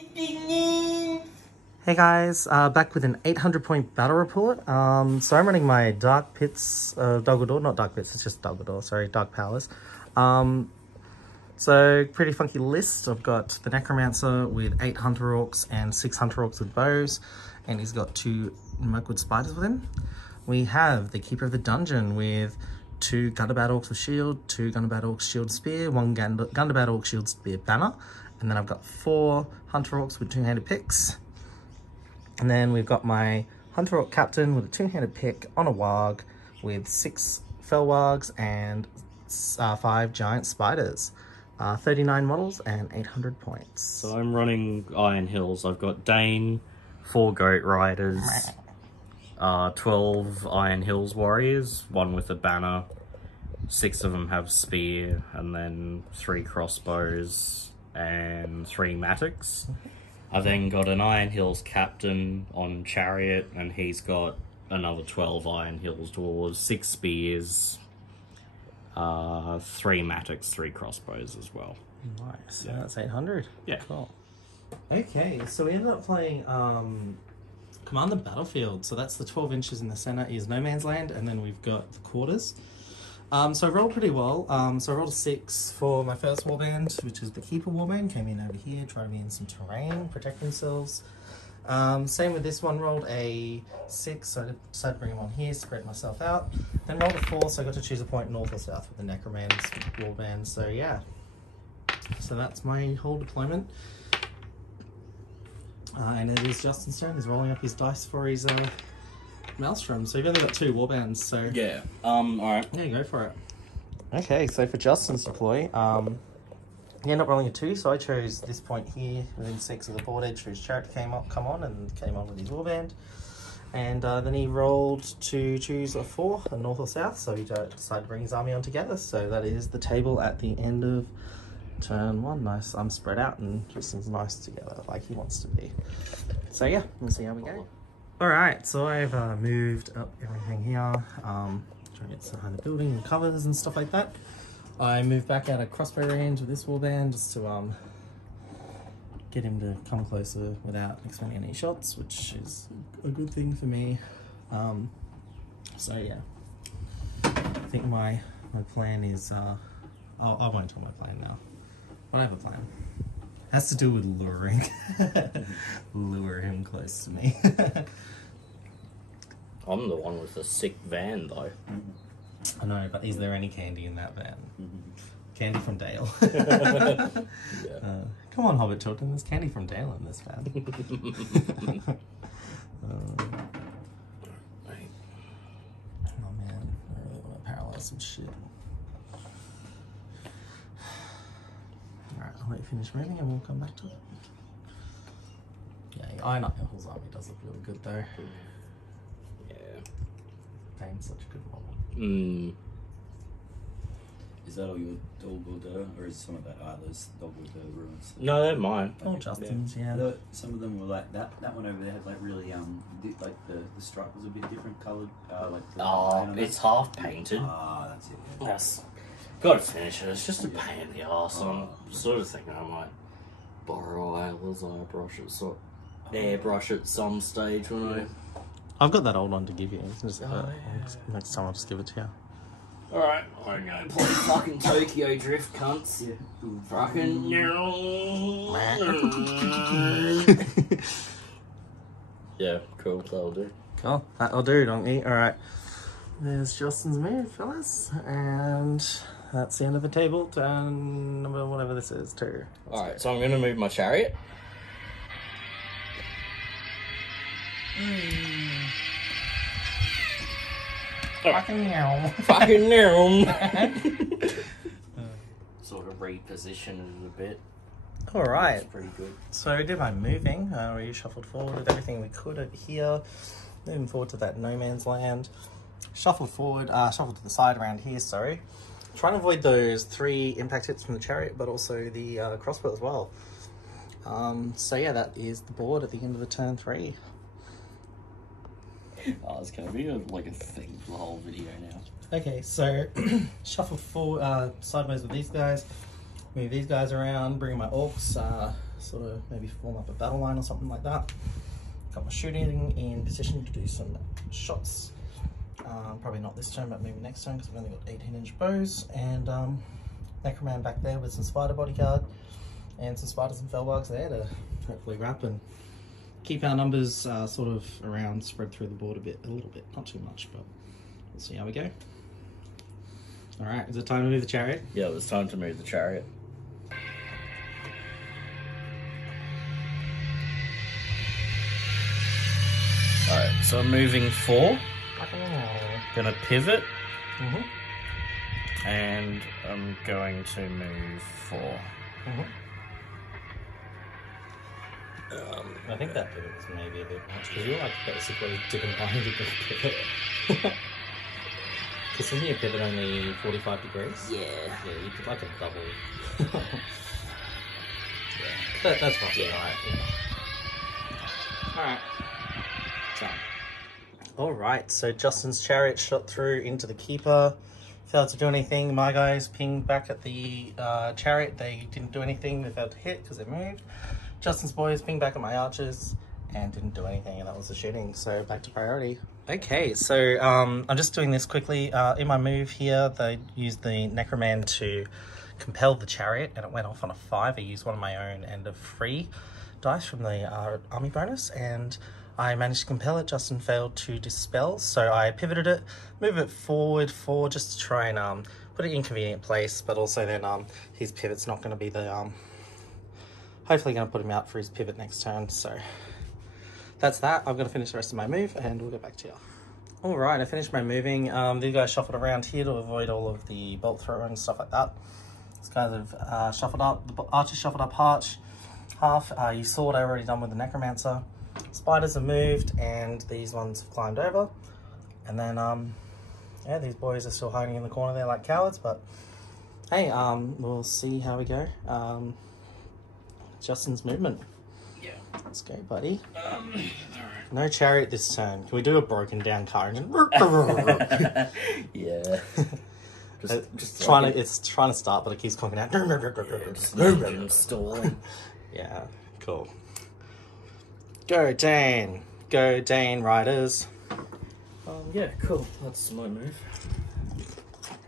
Hey guys, back with an 800-point battle report. So I'm running my Dark Pits, Dol-Guldor, not Dark Pits, it's just Dol-Guldor, sorry, Dark Powers. So pretty funky list. I've got the Necromancer with 8 Hunter Orcs and 6 Hunter Orcs with bows, and he's got 2 Mirkwood Spiders with him. We have the Keeper of the Dungeon with 2 Gundabad Orcs with shield, 2 Gundabad Orcs shield spear, 1 Gundabad Orc shield spear banner, and then I've got 4 Hunter Orcs with 2-handed picks. And then we've got my Hunter Orc Captain with a 2-handed pick on a warg with 6 fell wargs and 5 giant spiders. 39 models and 800 points. So I'm running Iron Hills. I've got Dane, 4 Goat Riders, 12 Iron Hills Warriors, 1 with a banner, 6 of them have spear, and then 3 crossbows and 3 mattocks. I've then got an Iron Hills Captain on Chariot, and he's got another 12 Iron Hills Dwarves, 6 spears, 3 mattocks, 3 crossbows as well. Nice. Yeah, that's 800. Yeah. Cool. Okay, so we ended up playing Command the Battlefield. So that's the 12 inches in the center is no man's land, and then we've got the quarters. So I rolled pretty well. So I rolled a 6 for my first warband, which is the Keeper warband. Came in over here, tried to be in some terrain, protect themselves. Same with this one, rolled a 6, so I decided to bring them on here, spread myself out. Then rolled a 4, so I got to choose a point north or south with the Necroman's warband. So yeah, so that's my whole deployment. And it is Justin's turn. He's rolling up his dice for his Maelstrom. So you've only got 2 warbands, so Yeah. Alright. yeah, go for it. Okay, so for Justin's deploy, he ended up rolling a 2, so I chose this point here within 6 of the board edge for his chariot to come on with his warband. And then he rolled to choose a 4, a north or south, so he decided to bring his army on together. So that is the table at the end of turn 1. Nice, I'm spread out and Justin's nice together like he wants to be. So yeah, we'll see how we go. Alright, so I've moved up everything here, trying to get behind the building and covers and stuff like that. I moved back out of crossbow range with this warband just to get him to come closer without expending any shots, which is a good thing for me. So yeah, I think my plan is, I won't tell my plan now. I have a plan. It has to do with luring. Lure him close to me. I'm the one with the sick van, though. I know, but is there any candy in that van? Candy from Dale. Yeah. Come on, Hobbit children, there's candy from Dale in this van. Oh man, I really want to parallel some shit. Alright, I'll let you finish moving and we'll come back to it. Yeah, Iron Hills army does look really good though. Yeah. Dane's such a good model. Is that all your Dol-Guldor, or is some of that those Dol-Guldor ruins? No, they're mine. All Justin's, yeah. Some of them were like that. That one over there had like really like the stripe was a bit different coloured. Like the It's half painted. That's it. Yeah. Yes. Gotta finish it. It's just a pain in the arse. I'm sort of thinking I might borrow Ayla's airbrush at some stage when I. I've got that old one to give you. Just, next time I'll just give it to you. Alright, I'm gonna play fucking Tokyo Drift, cunts. Yeah. Fucking yeah, cool, that'll do. Cool, that'll do, donkey. Alright. There's Justin's move, fellas. And that's the end of the table. Turn number whatever this is, 2. Alright, so I'm gonna move my chariot. Fucking meow. Fucking meow. Sort of repositioned it a bit. Alright. Pretty good. So we did my moving. We shuffled forward with everything we could over here. Moving forward to that no man's land. Shuffled forward, shuffled to the side around here, sorry. Trying to avoid those 3 impact hits from the chariot, but also the crossbow as well. So yeah, that is the board at the end of the turn 3. Oh, it's gonna be like a thing for the whole video now. Okay, so shuffled forward, sideways with these guys. Move these guys around, bring my orcs sort of maybe form up a battle line or something like that. Got my shooting in position to do some shots. Probably not this turn, but maybe next turn, because I've only got 18-inch bows. And Necroman back there with some spider bodyguard and some spiders and fellbugs there to hopefully wrap and keep our numbers sort of around, spread through the board a little bit, not too much, but we'll see how we go. All right, is it time to move the chariot? Yeah, it was time to move the chariot. Alright, so I'm moving 4. Gonna pivot. And I'm going to move 4. I think that pivot was maybe a bit much, because you're like basically dipping behind a pivot. Because isn't your pivot only 45 degrees? Yeah. Yeah, you could like a double. Yeah. That's probably alright. Yeah. Alright. Alright, so Justin's chariot shot through into the keeper. Failed to do anything. My guys pinged back at the chariot. They didn't do anything. They failed to hit because they moved. Justin's boys pinged back at my archers and didn't do anything, and that was the shooting. So back to priority. Okay, so I'm just doing this quickly. In my move here, they used the Necroman to compel the chariot, and it went off on a 5. I used one of my own and a free dice from the army bonus, and I managed to compel it. Justin failed to dispel, so I pivoted it, move it forward 4 just to try and put it in a convenient place, but also then his pivot's not going to be the hopefully going to put him out for his pivot next turn. So that's that. I'm going to finish the rest of my move and we'll get back to you. All right, I finished my moving. These guys shuffled around here to avoid all of the bolt thrower and stuff like that. These guys have shuffled up. The archers shuffled up half. You saw what I already done with the necromancer. Spiders have moved and these ones have climbed over. And then, yeah, these boys are still hiding in the corner there like cowards, but hey, we'll see how we go. Justin's movement. Yeah. Let's go, buddy. No chariot this turn. Can we do a broken down car engine? Yeah. Just trying to, it's trying to start, but it keeps conking out. Just stalling. Yeah, cool. Go Dane. Go Dane, riders. Yeah, cool. That's my move.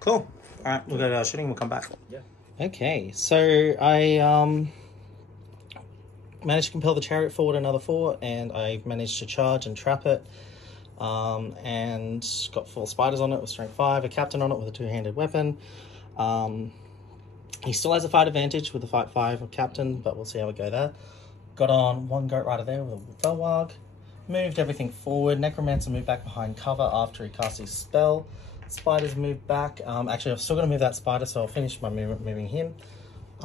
Cool. Alright, we'll go to our shooting, we'll come back. Yeah. Okay, so I managed to compel the chariot forward another 4, and I managed to charge and trap it. And got 4 spiders on it with strength 5, a captain on it with a 2-handed weapon. He still has a fight advantage with a fight 5 of captain, but we'll see how we go there. Got on 1 goat rider there with a Felwag. Moved everything forward. Necromancer moved back behind cover after he cast his spell. Spiders moved back. Actually, I've still got to move that spider, so I'll finish my moving him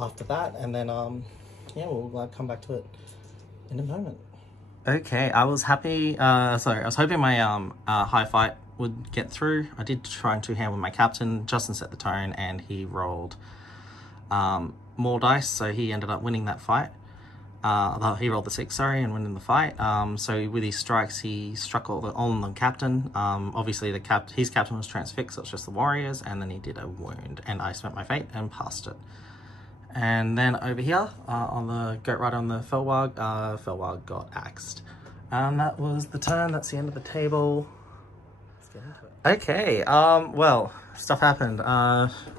after that. And then, yeah, we'll come back to it in a moment. Okay, I was happy. Sorry, I was hoping my high fight would get through. I did try and 2-hand with my captain. Justin set the tone, and he rolled more dice, so he ended up winning that fight. He rolled the 6, sorry, and winning the fight. So with his strikes, he struck on the captain. Obviously, his captain was transfixed, so it's just the warriors, and then he did a wound, and I spent my fate and passed it. And then over here, on the goat rider on the Felwag, Felwag got axed. And that was the turn. That's the end of the table. Let's get into it. Okay, well, stuff happened.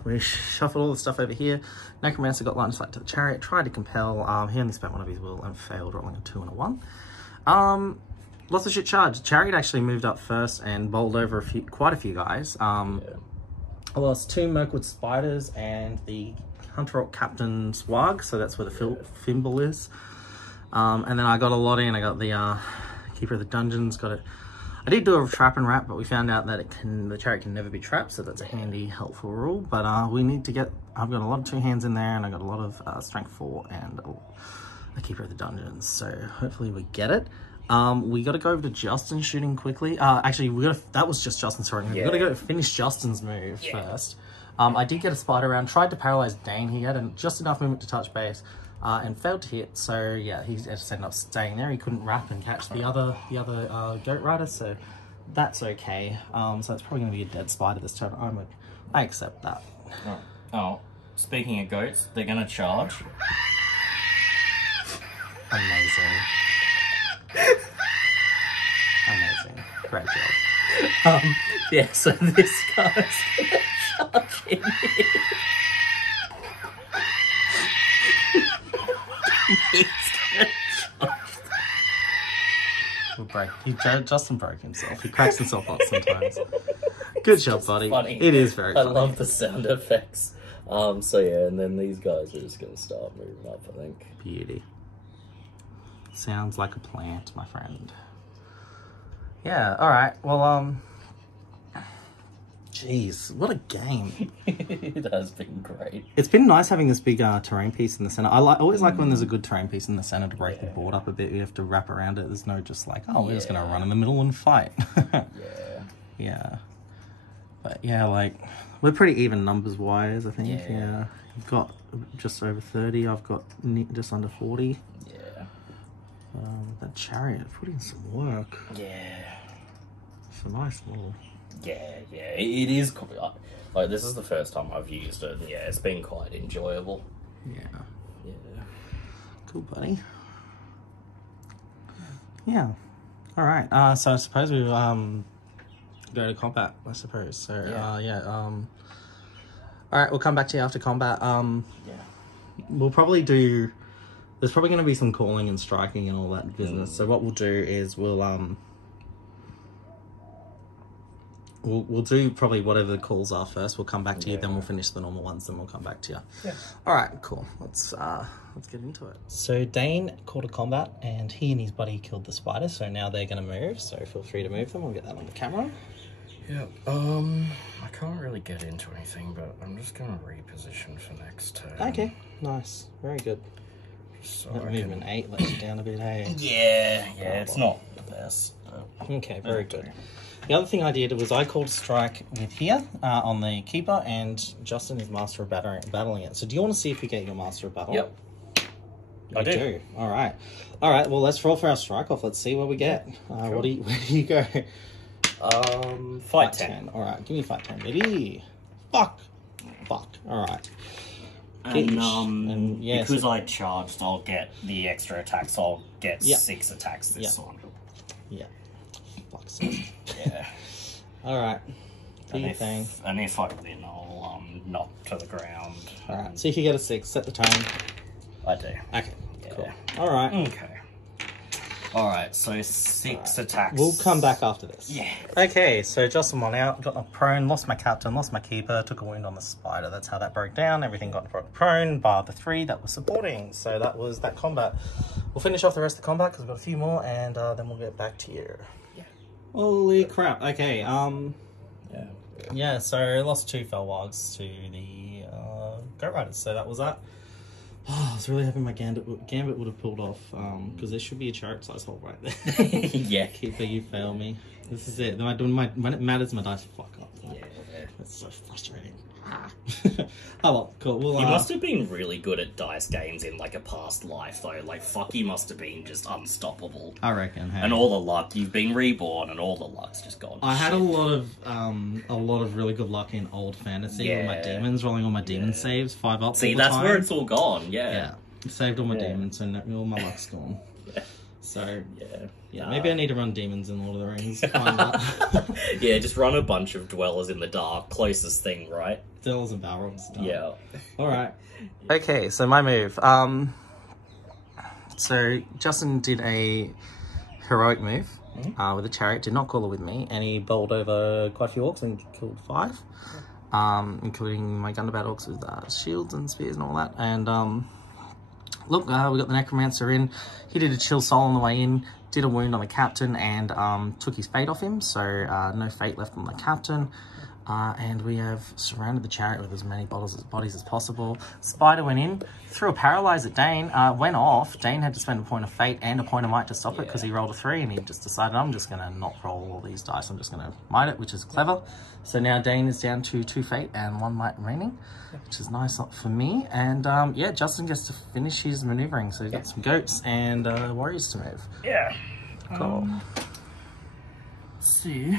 We shuffled all the stuff over here. Necromancer got line of sight to the chariot, tried to compel. He only spent one of his will and failed, rolling a 2 and a 1. Lots of shit charge. Chariot actually moved up first and bowled over quite a few guys. I lost 2 Mirkwood spiders and the Hunter Orc Captain's Wag, so that's where the Fimble is. And then I got a lot in. I got the Keeper of the Dungeons, got it. I did do a trap and wrap, but we found out that the chariot can never be trapped, so that's a handy, helpful rule. But we need to get, I've got a lot of 2 hands in there, and I got a lot of strength 4 and a Keeper of the Dungeons, so hopefully we get it. We got to go over to Justin's shooting quickly. Actually, that was just Justin's, sorry. We got to go finish Justin's move first. I did get a spider round, tried to paralyze Dane. He had just enough movement to touch base and failed to hit. So yeah, he just ended up staying there. He couldn't wrap and catch the other goat rider, so that's okay. So it's probably going to be a dead spider this turn. I accept that. Oh, speaking of goats, they're going to charge. Amazing. Amazing. Great job. Yeah, so this guy's gonna charge in here. He's gonna charge. He'll break. Justin broke himself. He cracks himself up sometimes. Good job, buddy. Funny. It is very I funny. love the sound effects. So yeah, and then these guys are just gonna start moving up, I think. Beauty. Sounds like a plant, my friend. Yeah, alright. Well, jeez, what a game. It has been great. It's been nice having this big terrain piece in the center. I always like when there's a good terrain piece in the center to break the board up a bit. You have to wrap around it. There's no just like, oh, we're just going to run in the middle and fight. Yeah. Yeah. But yeah, like, we're pretty even numbers-wise, I think. Yeah. You've got just over 30. I've got just under 40. Yeah. That chariot, put in some work. Yeah. It's a nice model. Yeah, it is cool. Like, this is the first time I've used it. Yeah, it's been quite enjoyable. Yeah. Yeah. Cool, buddy. Yeah. All right. So I suppose we go to combat, I suppose. So yeah. All right, we'll come back to you after combat. Yeah. We'll probably do. There's probably going to be some calling and striking and all that business. So what we'll do is we'll do probably whatever the calls are first. We'll come back to you, then we'll finish the normal ones, then we'll come back to you. Yeah. All right, cool. Let's get into it. So Dane called a combat, and he and his buddy killed the spider. So now they're going to move. So feel free to move them. We'll get that on the camera. Yeah. I can't really get into anything, but I'm just gonna reposition for next turn. Okay. Nice. Very good. So That movement 8 lets you down a bit, hey? Yeah. It's not the best. Okay, very good. The other thing I did was I called strike with here on the keeper, and Justin is master of battling it. So do you want to see if we get your master of battle? Yep. I do. All right. Well, let's roll for our strike off. Let's see what we get. Where do you go? Fight 10. All right, give me fight 10, baby. Fuck. All right. And yeah, because I charged, I'll get the extra attacks. So I'll get 6 attacks this one. Yeah. Fuck's sake. Yeah. All right. And if I win, I'll knock to the ground. All right. So if you get a 6, set the tone. I do. Okay. Yeah. Cool. All right. Okay. All right. So 6 attacks. We'll come back after this. Yeah. Okay. So Justin won out. Got knocked prone. Lost my captain. Lost my keeper. Took a wound on the spider. That's how that broke down. Everything got brought prone, bar the 3 that was supporting. So that was that combat. We'll finish off the rest of the combat because we've got a few more, and then we'll get back to you. Yeah. Holy crap. Okay. Yeah. So I lost 2 Felwogs to the Goat Riders. So that was that. Oh, I was really hoping my Gambit would have pulled off, because there should be a chariot size hole right there. Yeah. Keeper, you fail me. This is it. When it matters, my dice fuck up. Yeah. That's so frustrating. Oh well, cool. You must have been really good at dice games in like a past life though. Like fuck, you must have been just unstoppable. I reckon. Hey. And all the luck, you've been reborn, and all the luck's just gone. I had a lot of really good luck in old fantasy with my demons, rolling all my demon saves 5 up. See, all the that's time. where it's all gone. Yeah. Saved all my demons, and all my luck's gone. So maybe I need to run demons in Lord of the Rings. Find out. Yeah, just run a bunch of dwellers in the dark. Closest thing, right? Dwellers and Balrogs. Yeah. All right. Okay, so my move. So Justin did a heroic move with a chariot. Did not call it with me, and he bowled over quite a few orcs and killed 5, including my Gundabad orcs with shields and spears and all that. And look, we got the Necromancer in. He did a chill soul on the way in, did a wound on the captain, and took his fate off him, so no fate left on the captain. And we have surrounded the chariot with as many bodies as possible. Spider went in, threw a paralyze at Dane, went off. Dane had to spend a point of fate and a point of might to stop it because he rolled a 3, and he just decided, I'm just going to not roll all these dice. I'm just going to might it, which is clever. So now Dane is down to 2 fate and 1 might remaining, which is nice for me. And yeah, Justin gets to finish his maneuvering. So he's got some goats and warriors to move. Yeah. Cool. Let's see.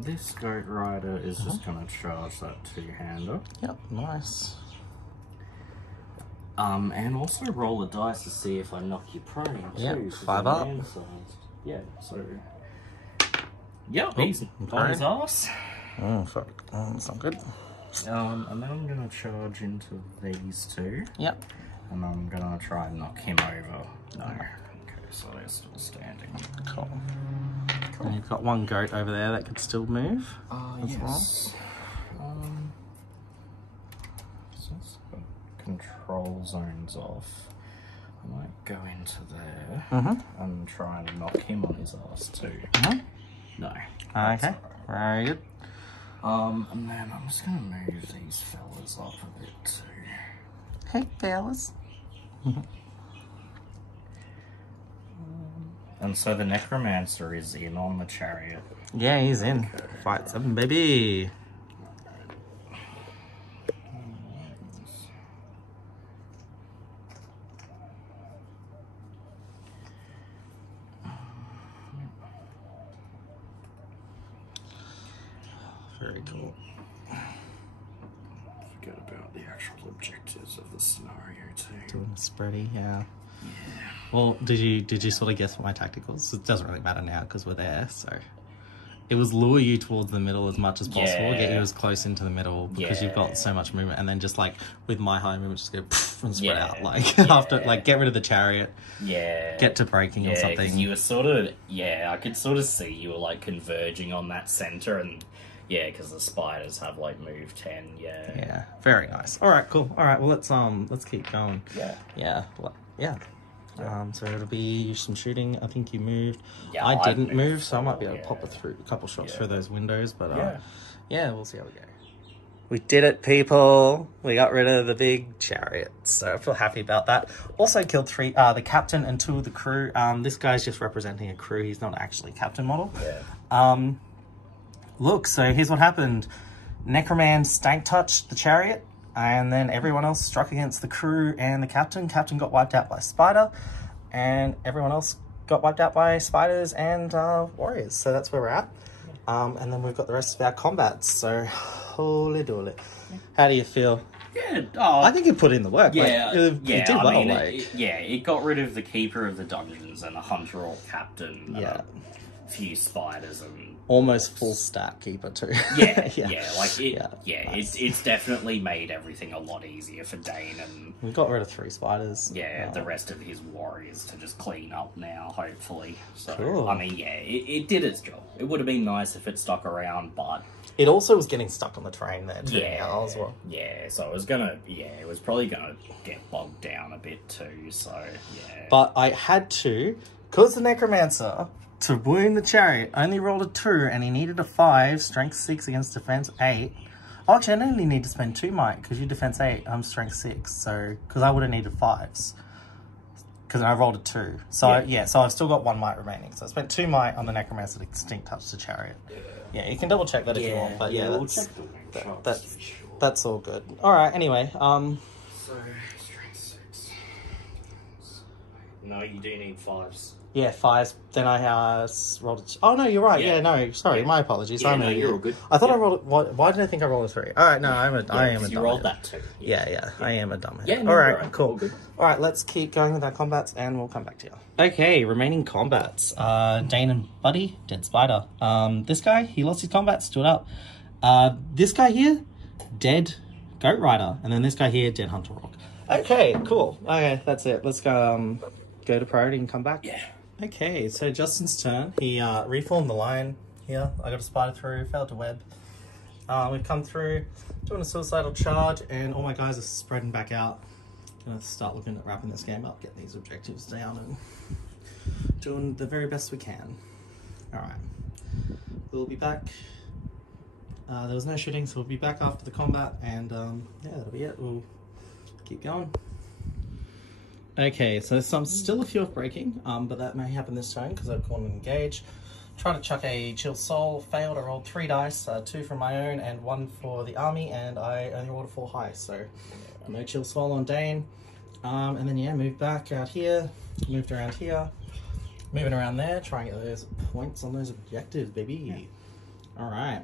This Goat Rider is just going to charge that 2-hander. Yep, nice. And also roll a dice to see if I knock you prone too. Yeah, 'cause 5 I'm up. man-sized. Yeah, so... Yep, Oh, he's on his ass. Oh, fuck. Oh, that's not good. And then I'm gonna charge into these two. Yep. And I'm gonna try and knock him over. No. Okay, so they're still standing. Cool. And you've got one goat over there that could still move. Yes. So let's put control zones off. I might go into there and try and knock him on his ass too. No. Okay. Very good. And then I'm just gonna move these fellas up a bit too. Hey, fellas. And so the necromancer is in on the chariot. Yeah, he's in. Fight 7, baby. Very cool. Forget about the actual objectives of the scenario too. Doing the spready, yeah. Well, did you sort of guess what my tactic was? It doesn't really matter now because we're there, so. It was lure you towards the middle as much as possible, get you as close into the middle because you've got so much movement, and then just like with my high movement, just go poof and spread out. Like after, like get rid of the chariot, get to breaking or something. You were sort of, I could sort of see you were like converging on that center, and because the spiders have like move 10. Yeah, very nice. All right, cool. All right, well let's keep going. So it'll be some shooting. I think you moved. Yeah, I didn't moved move, so I might be able to before, pop a couple shots through those windows. But we'll see how we go. We did it, people. We got rid of the big chariot, so I feel happy about that. Also killed the captain and 2 of the crew. This guy's just representing a crew. He's not actually a captain model. Look, so here's what happened. Necroman stank touched the chariot, and then everyone else struck against the crew and the captain. Captain got wiped out by spider, and everyone else got wiped out by spiders and warriors. So that's where we're at. And then we've got the rest of our combats. So, holy dooly. How do you feel? Yeah, I think you put in the work. You did well. I mean, it got rid of the keeper of the dungeons and a hunter or captain. And a few spiders and almost full stat keeper too. It's definitely made everything a lot easier for Dane, and we got rid of 3 spiders. The rest of his warriors to just clean up now, hopefully. So cool. I mean, it did its job. It would have been nice if it stuck around, but it also was getting stuck on the train there too. As well. So it was probably gonna get bogged down a bit too. So but I had to, because the necromancer, to wound the chariot, only rolled a 2, and he needed a 5, strength 6 against defense 8. Oh, actually, I only need to spend 2 might, because you defense 8, I'm strength 6, so, because I would have needed 5s. Because I rolled a 2. So, so I've still got 1 might remaining. So I spent 2 might on the necromancer to extinct touch the chariot. Yeah, you can double check that if you want, but we'll check the that's all good. Alright, anyway, so, strength 6. No, you do need 5s. Yeah, 5s. Then I rolled a... Oh, no, you're right. No, sorry. My apologies. Yeah, you're all good. I thought I rolled... Why did I think I rolled a 3? All right, no, I am a dumb You rolled that too. I am a dumbhead. Yeah, all right, cool. All all right, let's keep going with our combats, and we'll come back to you. Okay, remaining combats. Dane and Buddy, dead spider. This guy, he lost his combat, stood up. This guy here, dead goat rider. And then this guy here, dead hunter rock. Okay, cool. Okay, that's it. Let's go to priority and come back. Yeah. Okay, so Justin's turn. He reformed the line here. I got a spider through, failed to web. We've come through, doing a suicidal charge, and all my guys are spreading back out. Gonna start looking at wrapping this game up, getting these objectives down, and doing the very best we can. Alright, we'll be back. There was no shooting, so we'll be back after the combat, and that'll be it. We'll keep going. Okay, so still a few of breaking, but that may happen this time because I've gone and engaged. Tried to chuck a chill soul, failed. I rolled 3 dice, 2 from my own and 1 for the army, and I only rolled a 4 high, so no chill soul on Dane. And then moved back out here, moved around here, moving around there, trying to get those points on those objectives, baby. All right.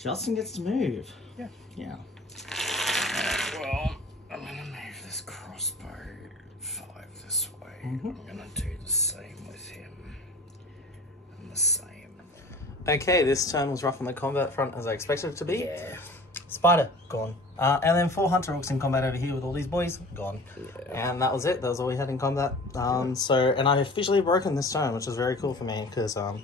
Justin gets to move. Yeah. Yeah. Well, I'm gonna do the same with him. And the same. Okay, this turn was rough on the combat front as I expected it to be. Yeah. Spider, gone. And then 4 Hunter Orcs in combat over here with all these boys, gone. Yeah. And that was it. That was all we had in combat. And I officially broken this turn, which is very cool for me, because now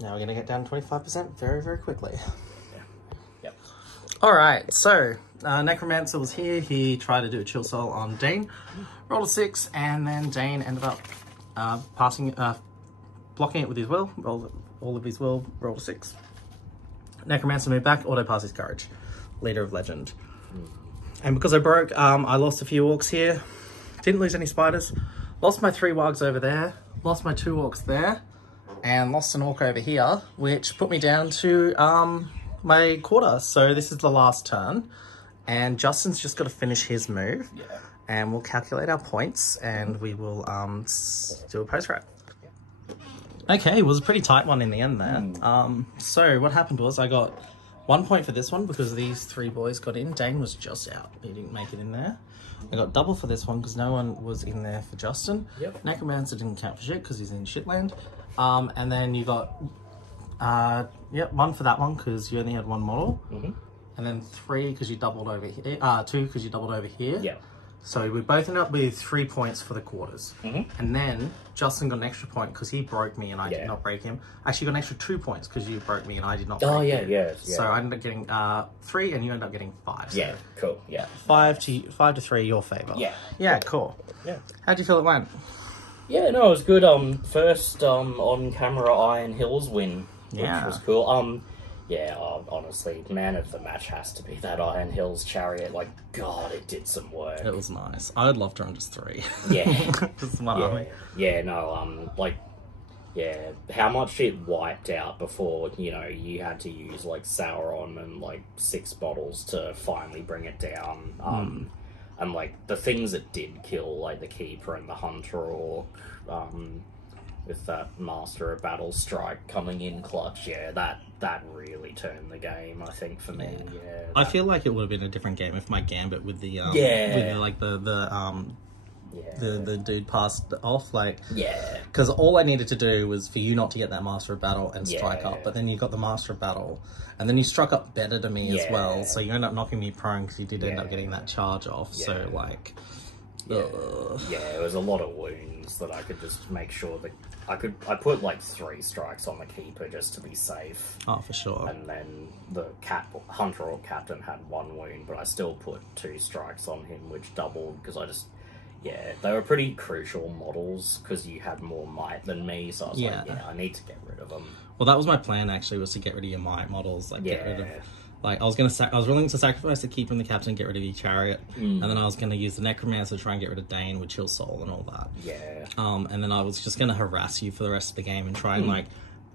we're going to get down to 25% very, very quickly. Yeah. Yep. Alright, so Necromancer was here. He tried to do a Chill Soul on Dane. Rolled a 6, and then Dane ended up blocking it with his will. Rolled all of his will, rolled a 6. Necromancer moved back, auto pass his courage. Leader of Legend. And because I broke, I lost a few orcs here. Didn't lose any spiders. Lost my 3 wargs over there. Lost my 2 orcs there. And lost an orc over here, which put me down to my quarter. So this is the last turn. And Justin's just got to finish his move. Yeah. And we'll calculate our points and we will do a post-wrap. Okay, it was a pretty tight one in the end there. So what happened was I got 1 point for this one because these 3 boys got in. Dane was just out. He didn't make it in there. I got double for this one because no one was in there for Justin. Yep. Necromancer didn't count for shit because he's in shitland. And then you got, 1 for that one because you only had 1 model. And then 3 because you doubled over here. 2 because you doubled over here. Yeah. So we both ended up with 3 points for the quarters. And then Justin got an extra point because he broke me and I did not break him. Actually, you got an extra 2 points because you broke me and I did not break you. Yeah. So I ended up getting 3 and you ended up getting 5. So Yeah, cool, yeah. 5 to 3, your favour. Yeah. Yeah, cool. Yeah. How'd you feel it went? Yeah, no, it was good. First on camera Iron Hills win, which was cool. Yeah, honestly, man of the match has to be that Iron Hills chariot. Like, God, it did some work. It was nice. I'd love to run just 3. Yeah. Just one army. Yeah, no, how much it wiped out before, you had to use, like, Sauron and, like, 6 bottles to finally bring it down. And, like, the things it did kill, like the Keeper and the Hunter Orc, with that Master of Battle strike coming in clutch, that really turned the game, I think, for me. Yeah. I feel like it would have been a different game if my Gambit with the the dude passed off, because all I needed to do was for you not to get that Master of Battle and strike up, but then you got the Master of Battle and then you struck up better to me as well, so you end up knocking me prone because you did end up getting that charge off. So like it was a lot of wounds that I could just make sure that I put like 3 strikes on the Keeper just to be safe. Oh, for sure. And then the Hunter or Captain had 1 wound, but I still put 2 strikes on him, which doubled because they were pretty crucial models because you had more might than me, so I was I need to get rid of them. Well, that was my plan actually, was to get rid of your might models, get rid of. Like, I was willing to sacrifice the Keeper and the Captain, get rid of your Chariot, and then I was going to use the Necromancer to try and get rid of Dane with Chill Soul and all that. Yeah. And then I was just going to harass you for the rest of the game and try and, like,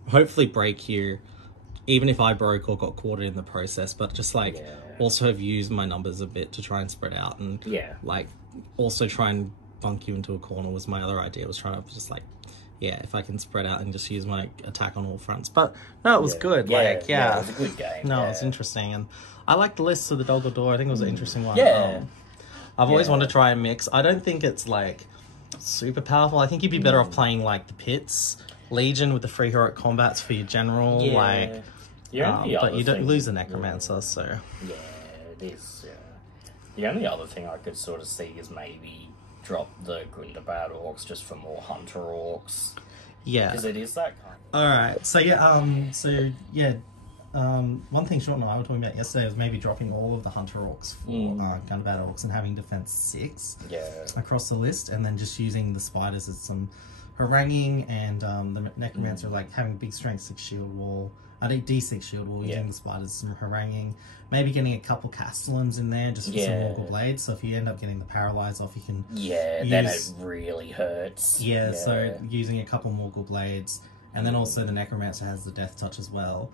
hopefully break you, even if I broke or got quartered in the process, but just, like, also have used my numbers a bit to try and spread out and, like, also try and bunk you into a corner was my other idea, was trying to just, like, if I can spread out and just use my attack on all fronts. But no, it was good. It was a good game. No, it was interesting. And I like the lists of the Dol-Guldor. I think it was an interesting one. Yeah. I've always wanted to try and mix. I don't think it's, like, super powerful. I think you'd be better off playing, like, the Pits, Legion with the free heroic combats for your general. But you don't lose the Necromancer, so... Yeah, it is. The only other thing I could sort of see is maybe drop the Gundabad Orcs just for more Hunter Orcs. Yeah. Because it is that kind of... Alright, one thing Sean and I were talking about yesterday was maybe dropping all of the Hunter Orcs for Gundabad Orcs and having defense 6 across the list, and then just using the spiders as some haranguing, and the Necromancer like having big strength 6 shield wall. I think D6 shield wall, using the spiders, some haranguing, maybe getting a couple Castellans in there just for some Morgul blades, so if you end up getting the paralyze off, you can then it really hurts. So using a couple Morgul blades, and then also the Necromancer has the death touch as well.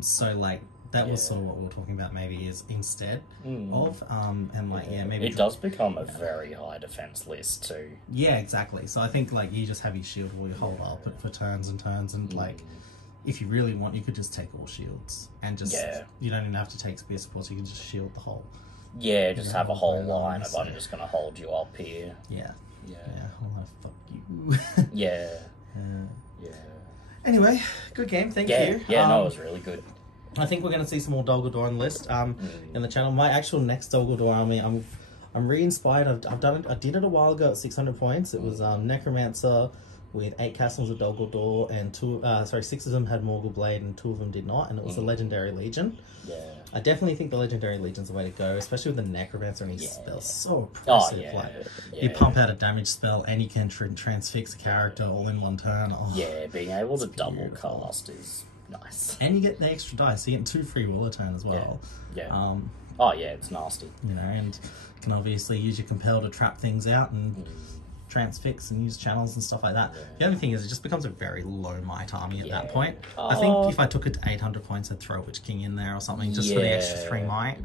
So like that was sort of what we were talking about, maybe is instead of and like maybe it does become a very high defense list too. Yeah, exactly. So I think like you just have your shield wall, you hold up for turns and turns, and like if you really want, you could just take all shields and just you don't even have to take spear supports. You can just shield the whole. Yeah, just have a whole line of I'm just going to hold you up here. Yeah, I'll fuck you. Yeah. Yeah. Anyway, good game. Thank you. Yeah, no, it was really good. I think we're going to see some more Dol-Guldor on the list in the channel. My actual next Dol-Guldor army, I'm re-inspired. I've done it. I did it a while ago at 600 points. It was Necromancer with 8 castles of Dol-Guldor, and 6 of them had Morgul Blade and 2 of them did not, and it was a Legendary Legion. Yeah. I definitely think the Legendary Legion's the way to go, especially with the Necromancer and his spells. So impressive. You pump out a damage spell and you can transfix a character all in one turn. Oh, yeah, being able to double cast is nice. And you get the extra dice, so you get 2 free will a turn as well. Yeah. Oh yeah, it's nasty. You know, and you can obviously use your Compel to trap things out and transfix and use channels and stuff like that. The only thing is it just becomes a very low might army at that point. I think if I took it to 800 points, I'd throw Witch King in there or something just for the extra 3 might.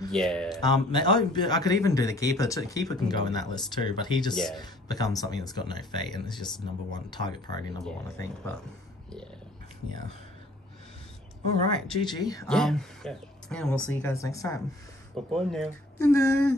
I could even do the Keeper too. Keeper can go in that list too, but he just becomes something that's got no fate and it's just #1 target priority #1, I think. But yeah. All right, GG. Yeah, we'll see you guys next time. Bye-bye now. Bye.